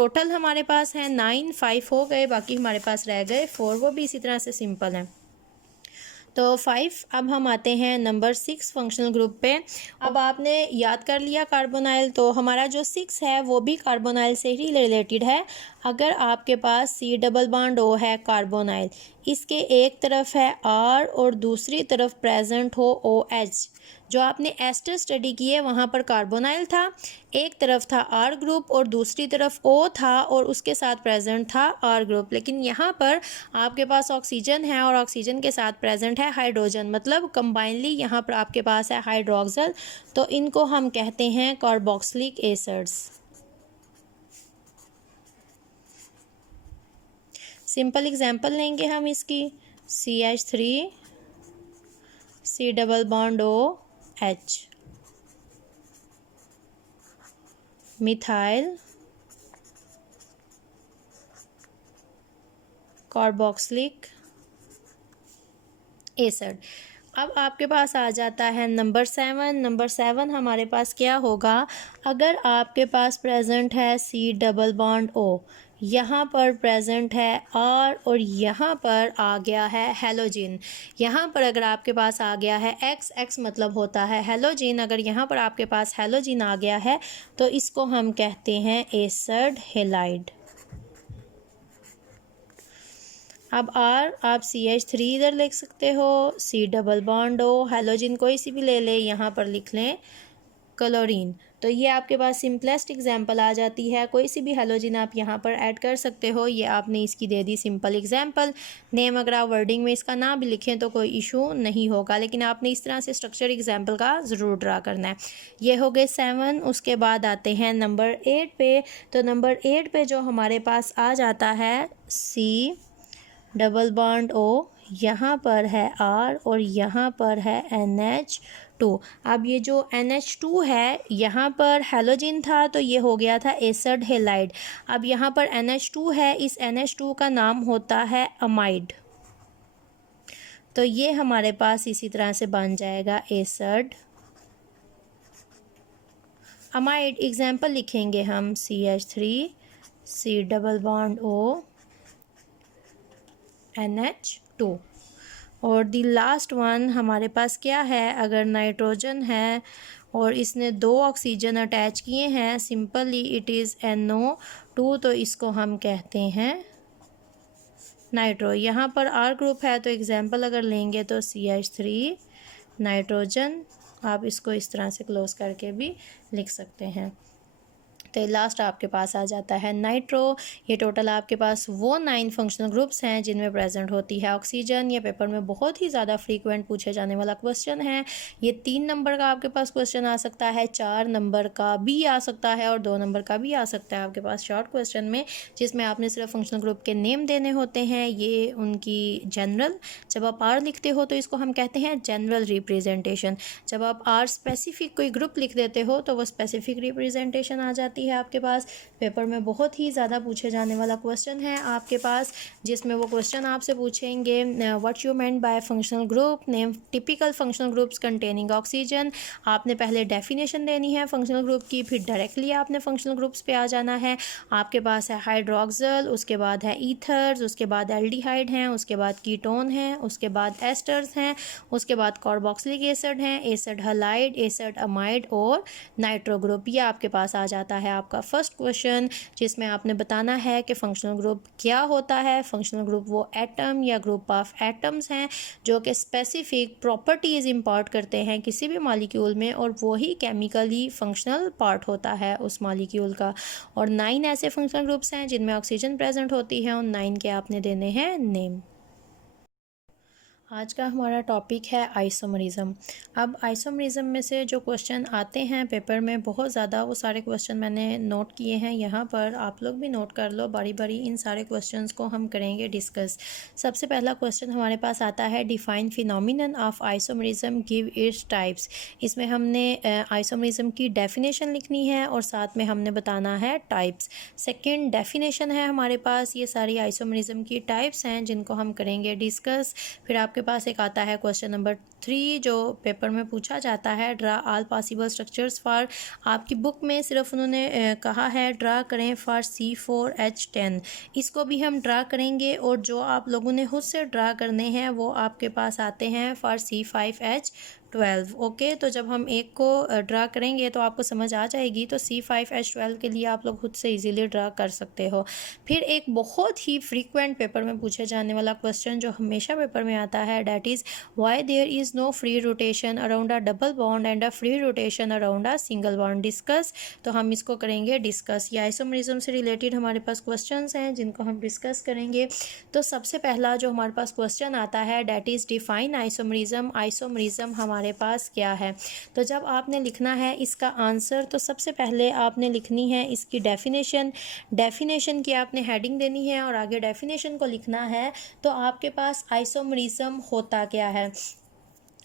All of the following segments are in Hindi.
टोटल हमारे पास है 9, 5 हो गए, बाकी हमारे पास रह गए 4, वो भी इसी तरह से सिंपल है। तो 5। अब हम आते हैं नंबर 6 फंक्शनल ग्रुप पे। अब आपने याद कर लिया कार्बोनाइल, तो हमारा जो 6 है वो भी कार्बोनाइल से ही रिलेटेड है। अगर आपके पास C डबल बॉन्ड O है कार्बोनाइल, इसके एक तरफ है R और दूसरी तरफ प्रेजेंट हो OH, जो आपने एस्टर स्टडी की है वहाँ पर कार्बोनाइल था, एक तरफ था R ग्रुप और दूसरी तरफ O था और उसके साथ प्रेजेंट था R ग्रुप। लेकिन यहाँ पर आपके पास ऑक्सीजन है और ऑक्सीजन के साथ प्रेजेंट है हाइड्रोजन, मतलब कंबाइनली यहाँ पर आपके पास है हाइड्रोक्सल, तो इनको हम कहते हैं कार्बोक्सिलिक एसिड्स। सिंपल एग्जांपल लेंगे हम इसकी, CH3 C double bond OH, methyl carboxylic acid. अब आपके पास आ जाता है नंबर 7। नंबर 7 हमारे पास क्या होगा, अगर आपके पास प्रेजेंट है C डबल बॉन्ड O, यहाँ पर प्रेजेंट है R और यहाँ पर आ गया है हेलोजिन। यहाँ पर अगर आपके पास आ गया है X, X मतलब होता है हेलोजिन, अगर यहाँ पर आपके पास हेलोजिन आ गया है तो इसको हम कहते हैं एसिड हेलाइड। अब R आप CH3 इधर लिख सकते हो, C double bond O, halogen कोई सी भी ले ले, यहाँ पर लिख लें क्लोरीन। तो ये आपके पास सिंपलेस्ट एग्जांपल आ जाती है, कोई सी भी हेलोजिन आप यहाँ पर ऐड कर सकते हो। ये आपने इसकी दे दी सिंपल एग्जांपल। नेम अगर आप वर्डिंग में इसका ना भी लिखें तो कोई इशू नहीं होगा, लेकिन आपने इस तरह से स्ट्रक्चर एग्जांपल का ज़रूर ड्रा करना है। ये हो गए 7। उसके बाद आते हैं नंबर 8 पे। तो नंबर 8 पे जो हमारे पास आ जाता है C डबल बॉन्ड O, यहाँ पर है R और यहाँ पर है NH2। अब ये जो NH2 है यहाँ पर हेलोजिन था तो ये हो गया था एसिड हेलाइड। अब यहाँ पर NH2 है, इस NH2 का नाम होता है अमाइड, तो ये हमारे पास इसी तरह से बन जाएगा एसिड अमाइड। एग्जाम्पल लिखेंगे हम CH3 C double bond O NH2। और दी लास्ट वन हमारे पास क्या है, अगर नाइट्रोजन है और इसने 2 ऑक्सीजन अटैच किए हैं, सिंपली इट इज़ NO2, तो इसको हम कहते हैं नाइट्रो। यहाँ पर R ग्रुप है तो एग्जांपल अगर लेंगे तो CH3 नाइट्रोजन, आप इसको इस तरह से क्लोज करके भी लिख सकते हैं। तो लास्ट आपके पास आ जाता है नाइट्रो। ये टोटल आपके पास वो 9 फंक्शनल ग्रुप्स हैं जिनमें प्रेजेंट होती है ऑक्सीजन। ये पेपर में बहुत ही ज़्यादा फ्रीक्वेंट पूछे जाने वाला क्वेश्चन है। ये 3 नंबर का आपके पास क्वेश्चन आ सकता है, 4 नंबर का भी आ सकता है और 2 नंबर का भी आ सकता है आपके पास शॉर्ट क्वेश्चन में, जिसमें आपने सिर्फ फंक्शनल ग्रुप के नेम देने होते हैं। ये उनकी जनरल, जब आप R लिखते हो तो इसको हम कहते हैं जनरल रिप्रेजेंटेशन। जब आप R स्पेसिफिक कोई ग्रुप लिख देते हो तो वो स्पेसिफिक रिप्रेजेंटेशन आ जाती है आपके पास। पेपर में बहुत ही ज़्यादा पूछे जाने वाला क्वेश्चन है आपके पास, जिसमें वो क्वेश्चन आपसे पूछेंगे what you meant by functional group, name typical functional groups containing oxygen. आपने पहले डेफिनेशन देनी है फंक्शनल ग्रुप की, फिर डायरेक्टली आपने फंक्शनल ग्रुप्स पे आ जाना है। आपके पास है हाइड्रोक्सल, उसके बाद है ईथर्स, उसके बाद एल्डिहाइड हैं, उसके बाद कीटोन हैं, उसके बाद एस्टर्स हैं, उसके बाद कार्बोक्सिलिक एसिड हैं, एसिड हलाइड, एसिड अमाइड और नाइट्रो ग्रुप। ये आपके पास आ जाता है आपका फर्स्ट क्वेश्चन, जिसमें आपने बताना है कि फंक्शनल ग्रुप क्या होता है। फंक्शनल ग्रुप वो एटम या ग्रुप ऑफ एटम्स हैं जो कि स्पेसिफिक प्रॉपर्टीज़ इंपॉर्ट करते हैं किसी भी मॉलिक्यूल में, और वो ही केमिकली फंक्शनल पार्ट होता है उस मॉलिक्यूल का। और 9 ऐसे फंक्शनल ग्रुप्स हैं जिनमें ऑक्सीजन प्रेजेंट होती है, उन 9 के आपने देने हैं नेम। आज का हमारा टॉपिक है आइसोमरिज्म। अब आइसोमरिज्म में से जो क्वेश्चन आते हैं पेपर में बहुत ज़्यादा, वो सारे क्वेश्चन मैंने नोट किए हैं यहाँ पर, आप लोग भी नोट कर लो बारी बारी। इन सारे क्वेश्चंस को हम करेंगे डिस्कस। सबसे पहला क्वेश्चन हमारे पास आता है define phenomenon of isomerism, give its types. इसमें हमने आइसोमरिज्म की डेफिनेशन लिखनी है और साथ में हमने बताना है टाइप्स। सेकेंड डेफिनेशन है हमारे पास, ये सारी आइसोमरिज्म की टाइप्स हैं जिनको हम करेंगे डिस्कस। फिर आपके आपके पास एक आता है क्वेश्चन नंबर 3 जो पेपर में पूछा जाता है, draw all possible structures for. आपकी बुक में सिर्फ उन्होंने कहा है ड्रा करें फॉर C4H10। इसको भी हम ड्रा करेंगे और जो आप लोगों ने खुद से ड्रा करने हैं वो आपके पास आते हैं फॉर C5H12। ओके, तो जब हम एक को ड्रा करेंगे तो आपको समझ आ जाएगी। तो C5H12 के लिए आप लोग खुद से इजीली ड्रा कर सकते हो। फिर एक बहुत ही फ्रीक्वेंट पेपर में पूछे जाने वाला क्वेश्चन जो हमेशा पेपर में आता है, that is why there is no free rotation around a double bond and a free rotation around a single bond, discuss. तो हम इसको करेंगे डिस्कस। ये आइसोमरिज्म से रिलेटेड हमारे पास क्वेश्चंस हैं जिनको हम डिस्कस करेंगे। तो सबसे पहला जो हमारे पास क्वेश्चन आता है that is define isomerism. Isomerism हमारे पास क्या है? तो जब आपने लिखना है इसका आंसर तो सबसे पहले आपने लिखनी है इसकी डेफिनेशन। डेफिनेशन की आपने हेडिंग देनी है और आगे डेफिनेशन को लिखना है। तो आपके पास आइसोमरिज्म होता क्या है?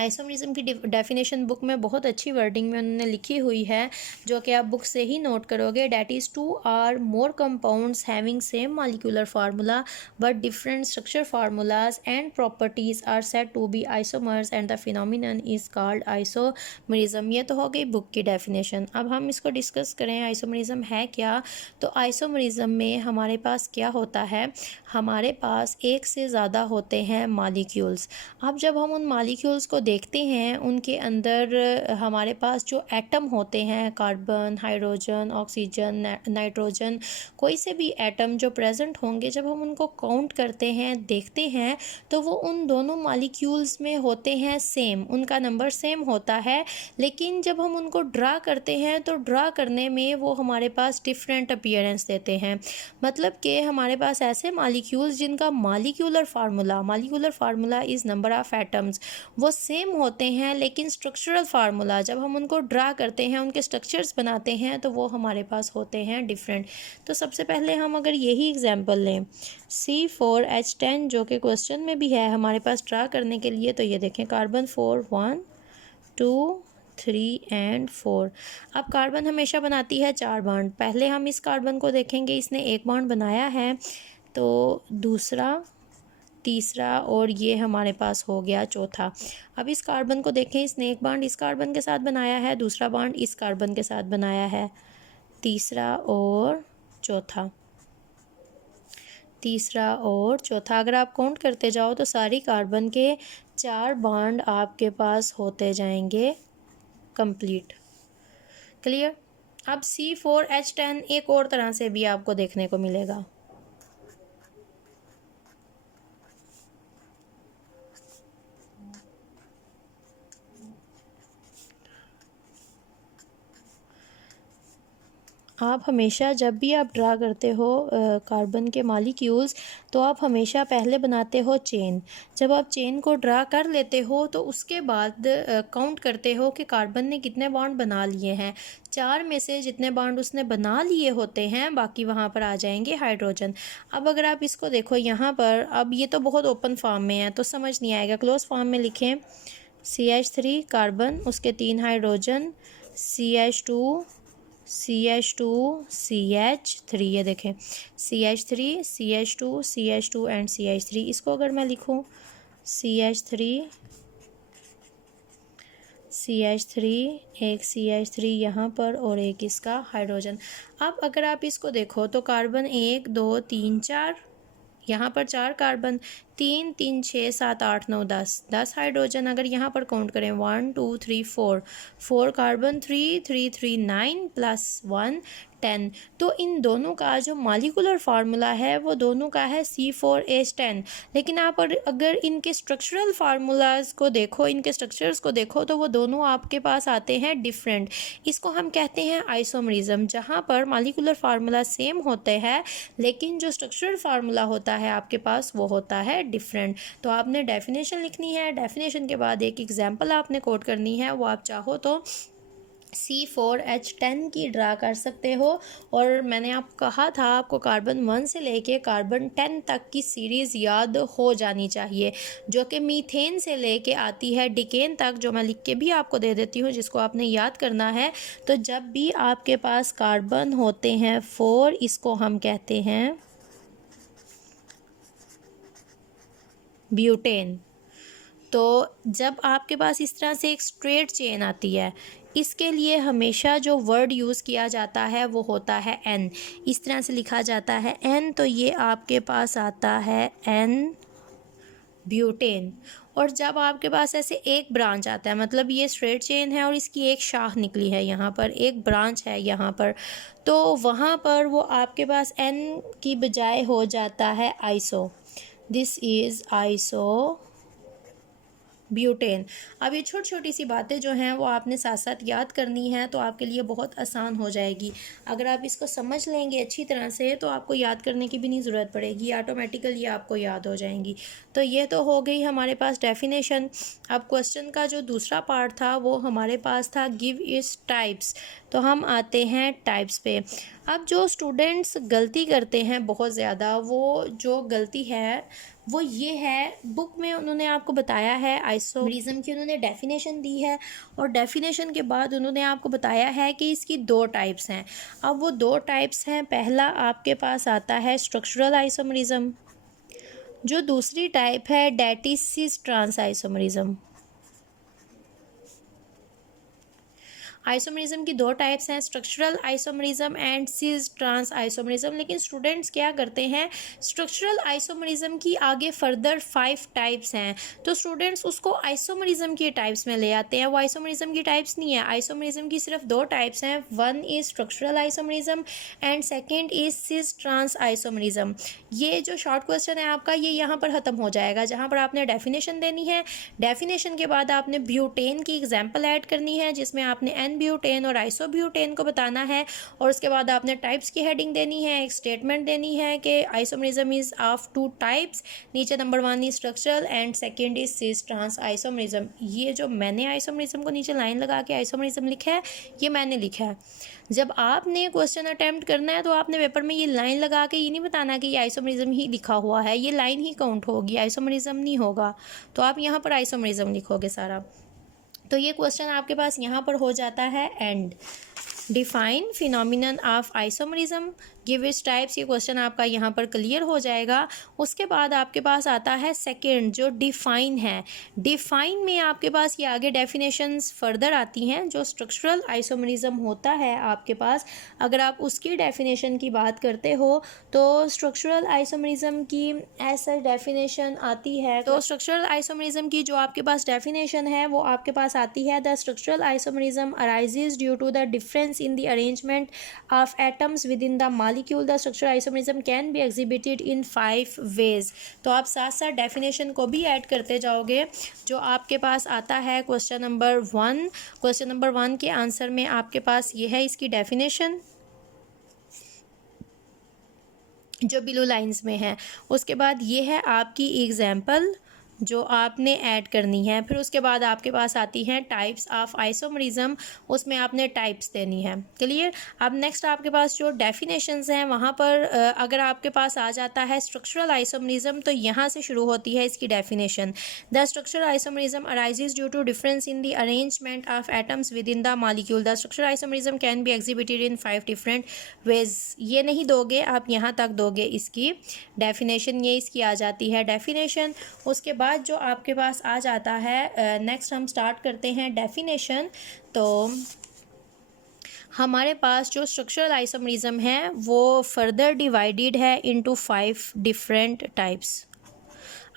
आइसोमरिज्म की डेफिनेशन बुक में बहुत अच्छी वर्डिंग में उन्होंने लिखी हुई है जो कि आप बुक से ही नोट करोगे। That is two or more compounds having same molecular formula but different structure formulas and properties are said to be isomers and the phenomenon is called isomerism. ये तो हो गई बुक की डेफिनेशन। अब हम इसको डिस्कस करें आइसोमरिज्म है क्या। तो आइसोमरिज्म में हमारे पास क्या होता है, हमारे पास एक से ज़्यादा होते हैं मॉलिक्यूल्स। अब जब हम उन मॉलिक्यूल्स को देखते हैं उनके अंदर हमारे पास जो एटम होते हैं, कार्बन, हाइड्रोजन, ऑक्सीजन, नाइट्रोजन, कोई से भी एटम जो प्रेजेंट होंगे, जब हम उनको काउंट करते हैं, देखते हैं, तो वो उन दोनों मॉलिक्यूल्स में होते हैं सेम, उनका नंबर सेम होता है। लेकिन जब हम उनको ड्रा करते हैं तो ड्रा करने में वो हमारे पास डिफरेंट अपीयरेंस देते हैं। मतलब कि हमारे पास ऐसे मॉलिक्यूल्स जिनका molecular formula is number of atoms, वो सेम होते हैं, लेकिन स्ट्रक्चरल फार्मूला जब हम उनको ड्रा करते हैं, उनके स्ट्रक्चर्स बनाते हैं, तो वो हमारे पास होते हैं डिफरेंट। तो सबसे पहले हम अगर यही एग्जांपल लें C4H10 जो कि क्वेश्चन में भी है हमारे पास ड्रा करने के लिए, तो ये देखें कार्बन 4 1 2 3 एंड 4। अब कार्बन हमेशा बनाती है 4 बॉन्ड। पहले हम इस कार्बन को देखेंगे, इसने एक बॉन्ड बनाया है, तो दूसरा, तीसरा और ये हमारे पास हो गया चौथा। अब इस कार्बन को देखें, इसने एक बॉन्ड इस कार्बन के साथ बनाया है, दूसरा बॉन्ड इस कार्बन के साथ बनाया है, तीसरा और चौथा, तीसरा और चौथा। अगर आप काउंट करते जाओ तो सारी कार्बन के 4 बॉन्ड आपके पास होते जाएंगे कंप्लीट। क्लियर? अब C4H10 एक और तरह से भी आपको देखने को मिलेगा। आप हमेशा जब भी आप ड्रा करते हो कार्बन के मॉलिक्यूल्स, तो आप हमेशा पहले बनाते हो चेन। जब आप चेन को ड्रा कर लेते हो तो उसके बाद काउंट करते हो कि कार्बन ने कितने बॉन्ड बना लिए हैं। 4 में से जितने बॉन्ड उसने बना लिए होते हैं, बाकी वहाँ पर आ जाएंगे हाइड्रोजन। अब अगर आप इसको देखो यहाँ पर, अब ये तो बहुत ओपन फॉर्म में है तो समझ नहीं आएगा, क्लोज फॉर्म में लिखें CH3 कार्बन, उसके 3 हाइड्रोजन, CH2 CH3, ये देखें CH3 CH2 एंड CH3। इसको अगर मैं लिखूं CH3 एक CH3 यहाँ पर और एक इसका हाइड्रोजन। अब अगर आप इसको देखो तो कार्बन 1 2 3 4, यहाँ पर 4 कार्बन, 3 3 6 7 8 9 10 हाइड्रोजन। अगर यहाँ पर काउंट करें 1 2 3 4 कार्बन, 3 3 3 9 प्लस 1 10। तो इन दोनों का जो मॉलिक्यूलर फार्मूला है वो दोनों का है C4H10। लेकिन आप अगर इनके स्ट्रक्चरल फार्मूलाज को देखो, इनके स्ट्रक्चर्स को देखो, तो वो दोनों आपके पास आते हैं डिफरेंट। इसको हम कहते हैं आइसोमरिज्म, जहाँ पर मॉलिक्यूलर फार्मूला सेम होते हैं लेकिन जो स्ट्रक्चरल फार्मूला होता है आपके पास वो होता है डिफरेंट। तो आपने डेफिनेशन लिखनी है, डेफिनेशन के बाद एक एग्जाम्पल आपने कोट करनी है। वो आप चाहो तो C4H10 की ड्रा कर सकते हो। और मैंने आपको कहा था आपको कार्बन 1 से लेके कार्बन 10 तक की सीरीज़ याद हो जानी चाहिए, जो कि मीथेन से लेके आती है डिकेन तक, जो मैं लिख के भी आपको दे देती हूँ, जिसको आपने याद करना है। तो जब भी आपके पास कार्बन होते हैं 4, इसको हम कहते हैं ब्यूटेन। तो जब आपके पास इस तरह से एक स्ट्रेट चेन आती है, इसके लिए हमेशा जो वर्ड यूज़ किया जाता है वो होता है एन। इस तरह से लिखा जाता है एन, तो ये आपके पास आता है एन ब्यूटेन। और जब आपके पास ऐसे एक ब्रांच आता है, मतलब ये स्ट्रेट चेन है और इसकी एक शाख निकली है, यहाँ पर एक ब्रांच है यहाँ पर, तो वहाँ पर वो आपके पास एन की बजाय हो जाता है iso. This is iso butane. अब ये छोटी छोटी सी बातें जो हैं वो आपने साथ साथ याद करनी है, तो आपके लिए बहुत आसान हो जाएगी। अगर आप इसको समझ लेंगे अच्छी तरह से तो आपको याद करने की भी नहीं ज़रूरत पड़ेगी, ऑटोमेटिकली आपको याद हो जाएंगी। तो ये तो हो गई हमारे पास डेफिनेशन। अब क्वेश्चन का जो दूसरा पार्ट था वो हमारे पास था गिव इट्स टाइप्स। तो हम आते हैं टाइप्स पे। अब जो स्टूडेंट्स गलती करते हैं बहुत ज़्यादा, वो जो गलती है वो ये है, बुक में उन्होंने आपको बताया है आइसोमेरिज्म की, उन्होंने डेफिनेशन दी है और डेफिनेशन के बाद उन्होंने आपको बताया है कि इसकी दो टाइप्स हैं। अब वो दो टाइप्स हैं, पहला आपके पास आता है स्ट्रक्चरल आइसोमेरिज्म, जो दूसरी टाइप है that is cis trans isomerism. Isomerism की दो टाइप्स हैं, structural isomerism and cis trans isomerism. लेकिन स्टूडेंट्स क्या करते हैं, स्ट्रक्चरल आइसोमेरिज्म की आगे फर्दर 5 टाइप्स हैं, तो स्टूडेंट्स उसको आइसोमेरिज्म की टाइप्स में ले आते हैं। वो आइसोमेरिज्म की टाइप्स नहीं है, आइसोमेरिज्म की सिर्फ दो टाइप्स हैं, one is structural isomerism and second is cis trans isomerism. ये जो शॉर्ट क्वेश्चन है आपका, ये यहाँ पर ख़त्म हो जाएगा, जहाँ पर आपने डेफिनेशन देनी है। डेफिनेशन के बाद आपने ब्यूटेन की एग्जाम्पल ऐड करनी है, जिसमें आपने एन ब्यूटेन और आइसोब्यूटेन को बताना है, और उसके बाद आपने टाइप्स की हेडिंग देनी है, एक स्टेटमेंट देनी है कि आइसोमेरिज्म इज ऑफ 2 टाइप्स, नीचे number 1 is structural and second is cis trans isomerism. ये जो मैंने आइसोमेरिज्म को नीचे लाइन लगा के आइसोमेरिज्म लिखा है, ये मैंने लिखा है। जब आपने क्वेश्चन अटेम्प्ट करना है तो आपने पेपर में ये लाइन लगा के ये नहीं बताना कि ये आइसोमेरिज्म ही लिखा हुआ है, ये लाइन ही काउंट होगी, आइसोमेरिज्म नहीं होगा। तो आप यहाँ पर आइसोमेरिज्म लिखोगे सारा। तो ये क्वेश्चन आपके पास यहाँ पर हो जाता है and. Define phenomenon of isomerism, give its types, ये क्वेश्चन आपका यहाँ पर क्लियर हो जाएगा। उसके बाद आपके पास आता है सेकंड, जो डिफाइन है। डिफाइन में आपके पास ये आगे डेफिनेशंस फर्दर आती हैं। जो स्ट्रक्चरल आइसोमेरिज्म होता है आपके पास, अगर आप उसकी डेफिनेशन की बात करते हो तो स्ट्रक्चरल आइसोमेरिज्म की ऐसा डेफिनेशन आती है। तो स्ट्रक्चरल आइसोमेरिज्म की जो आपके पास डेफिनेशन है वो आपके पास आती है, the structural isomerism arises due to the difference in the arrangement of atoms within the molecule. The structural isomerism can be exhibited in 5 ways. तो आप साथ साथ डेफिनेशन को भी ऐड करते जाओगे। जो आपके पास आता है क्वेश्चन नंबर 1, क्वेश्चन नंबर 1 के आंसर में आपके पास ये है इसकी डेफिनेशन जो ब्लू लाइंस में है। उसके बाद ये है आपकी एग्जाम्पल जो आपने ऐड करनी है। फिर उसके बाद आपके पास आती हैं टाइप्स ऑफ आइसोमेरिज्म, उसमें आपने टाइप्स देनी है। क्लियर। अब नेक्स्ट आपके पास जो डेफिनेशंस हैं वहाँ पर अगर आपके पास आ जाता है स्ट्रक्चरल आइसोमेरिज्म, तो यहाँ से शुरू होती है इसकी definition. The structural isomerism arises due to difference in the arrangement of atoms within the molecule. The structural isomerism can be exhibited in 5 different ways. ये नहीं दोगे आप, यहाँ तक दोगे इसकी डेफिनेशन, ये इसकी आ जाती है डेफिनेशन। उसके बाद जो आपके पास आ जाता है नेक्स्ट हम स्टार्ट करते हैं डेफिनेशन। तो हमारे पास जो स्ट्रक्चरल आइसोमेरिज्म है वो फर्दर डिवाइडेड है इनटू 5 डिफरेंट टाइप्स।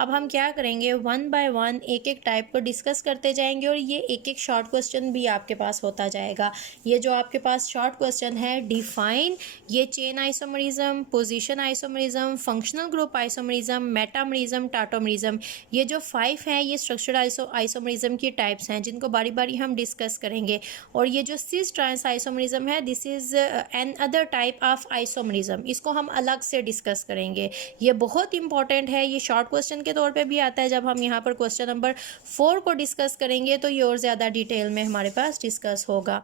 अब हम क्या करेंगे, 1 बाय 1 एक एक टाइप को डिस्कस करते जाएंगे और ये एक एक शॉर्ट क्वेश्चन भी आपके पास होता जाएगा। ये जो आपके पास शॉर्ट क्वेश्चन है डिफाइन, ये chain isomerism, position isomerism, functional group isomerism, metamerism, tautomerism, ये जो 5 हैं ये स्ट्रक्चरल आइसोमेरिज्म की टाइप्स हैं जिनको बारी बारी हम डिस्कस करेंगे। और ये जो सिस ट्रांस आइसोमेरिज्म है, this is an other type of isomerism, इसको हम अलग से डिस्कस करेंगे। ये बहुत इंपॉर्टेंट है, ये शॉर्ट क्वेश्चन के तौर पे भी आता है। जब हम यहाँ पर क्वेश्चन नंबर 4 को डिस्कस करेंगे तो ये और ज़्यादा डिटेल में हमारे पास डिस्कस होगा।